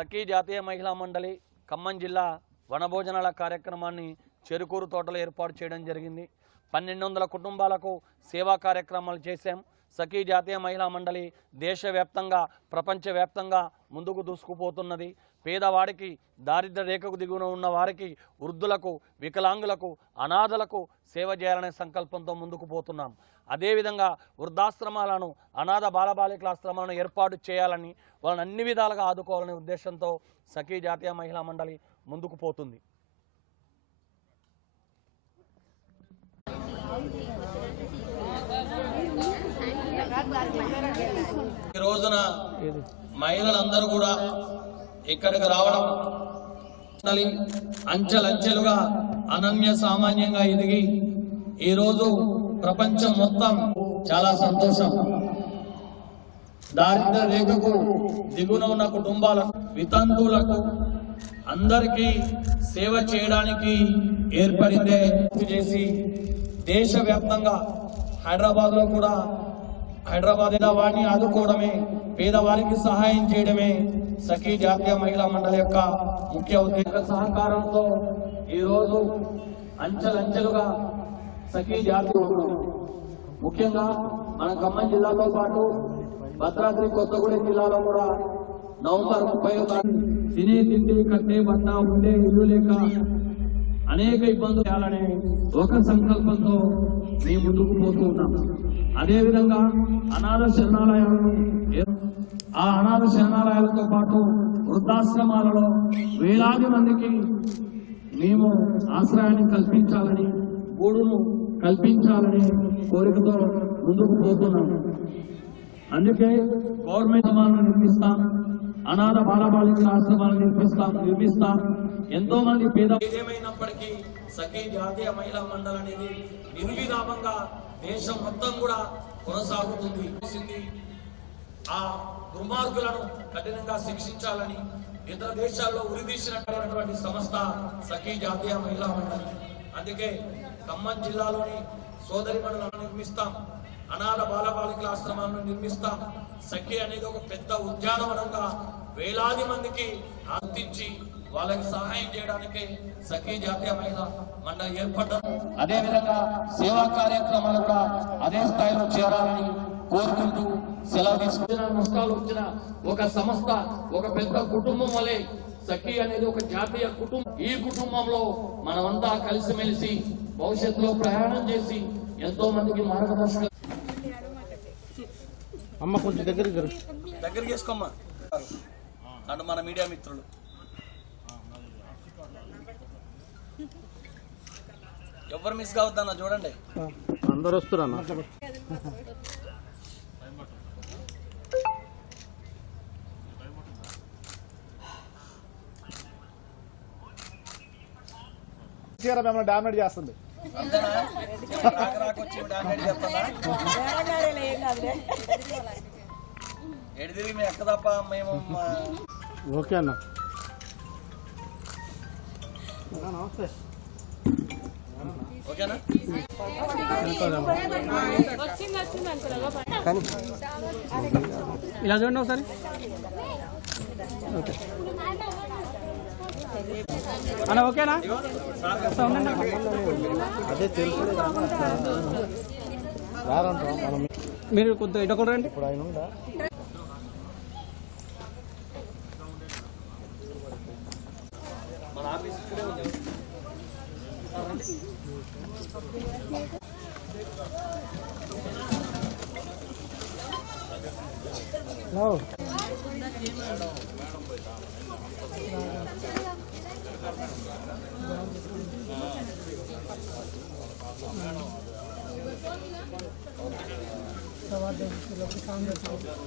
సఖీ జాతీయ మహిళా మండలి ఖమ్మం జిల్లా వనభోజనాల కార్యక్రమాన్ని చెరుకూరు తోటలో ఏర్పాటు చేయడం జరిగింది. పన్నెండు వందల కుటుంబాలకు సేవా కార్యక్రమాలు చేశాం. సఖీ జాతీయ మహిళా మండలి దేశవ్యాప్తంగా ప్రపంచవ్యాప్తంగా ముందుకు దూసుకుపోతున్నది. పేదవాడికి దారిద్ర రేఖకు దిగువన ఉన్న వారికి వృద్ధులకు వికలాంగులకు అనాథలకు సేవ చేయాలనే సంకల్పంతో ముందుకు పోతున్నాం. అదేవిధంగా వృద్ధాశ్రమాలను అనాథ బాలబాలికల ఆశ్రమాలను ఏర్పాటు చేయాలని వాళ్ళని అన్ని విధాలుగా ఆదుకోవాలనే ఉద్దేశంతో సఖీ జాతీయ మహిళా మండలి ముందుకు పోతుంది. ఈ రోజున మహిళలందరూ కూడా ఇక్కడికి రావడం అంచెలంచెలుగా అనన్య సామాన్యంగా ఎదిగి ఈరోజు ప్రపంచం మొత్తం చాలా సంతోషం. దారిద్ర రేఖకు దిగున ఉన్న కుటుంబాలకు వితంతువులకు అందరికీ సేవ చేయడానికి ఏర్పడిందే చేసి దేశవ్యాప్తంగా హైదరాబాద్లో కూడా హైదరాబాద్ వారిని ఆదుకోవడమే పేదవారికి సహాయం చేయడమే సఖీ జాతీయ మహిళా మండలి యొక్క ముఖ్య ఉద్దేశ సహకారంతో ఈరోజు అంచెలంచెలుగా సఖీ జాతీయ ముఖ్యంగా మన ఖమ్మం జిల్లాతో పాటు భద్రాద్రి కొత్తగూడెం జిల్లాలో కూడా నవంబర్ ముప్పై తినే తిండి కట్టే బట్ట ఉండే ఇల్లు లేక అనేక ఇబ్బందులు చేయాలనే ఒక సంకల్పంతో మేము ముందుకు పోతూ ఉన్నాం. అదేవిధంగా అనాథ శరణాలయాలను ఆ అనాథ శరణాలయాలతో పాటు వృద్ధాశ్రమాలలో వేలాది మందికి మేము ఆశ్రయాన్ని కల్పించాలని గూడును కల్పించాలని కోరికతో ముందుకు పోతున్నాం. అందుకే గవర్నమెంట్ ఆశ్రమాలను నిర్మిస్తాం అనాథ బాలబాలికల ఆశ్రమాలు నిర్మిస్తాం నిర్మిస్తాం. ఎంతో మంది పేద ఏమైనప్పటికీ సఖీ జాతీయ మహిళా మండలి అనేది నిర్విరామంగా దేశం మొత్తం కూడా కొనసాగుతుంది. ఆ దుర్మార్గులను కఠినంగా శిక్షించాలని ఇతర దేశాల్లో ఉరిదీసినటువంటి సంస్థ సఖీ జాతీయ మహిళా మండలి. అందుకే ఖమ్మం జిల్లాలోని సోదరి మండలం నిర్మిస్తాం. అనాథ బాలబాలికల ఆశ్రమాలను నిర్మిస్తాం. సఖి అనేది ఒక పెద్ద ఉద్యానవనంగా వేలాది మందికి అందించి వాళ్ళకి సహాయం చేయడానికి సఖీ జాతీయ మహిళా మండలి ఏర్పడ్డం. అదే విధంగా సేవా కార్యక్రమాలు కూడా అదే స్థాయిలో చేరాలని కోరుకుంటూ సెలవు తీసుకున్న నష్టాలు వచ్చిన ఒక సంస్థ ఒక పెద్ద కుటుంబం వలె సఖీ అనేది ఒక జాతీయ కుటుంబం. ఈ కుటుంబంలో మనమంతా కలిసిమెలిసి భవిష్యత్తులో ప్రయాణం చేసి ఎంతో మందికి మార్గదర్శక అమ్మ కొంచెం దగ్గరికి జరుగు. దగ్గరికి వేసుకోమ్మా అండ్ మన మీడియా మిత్రులు. ఎవరు మిస్ కావద్దన్న చూడండి. అందరు వస్తున్నా చీర మిమ్మల్ని డామినేట్ చేస్తుంది. ఓకే అన్న. నమస్తే ఓకేనా ఇలా చూడండి ఒకసారి. ఓకే. అన్న ఓకేనా. అదే తెలుసు మీరు కొద్దిగా ఇటు ఒకటి రండి. ఇప్పుడు ఆయన ఉందా మన ఆఫీస్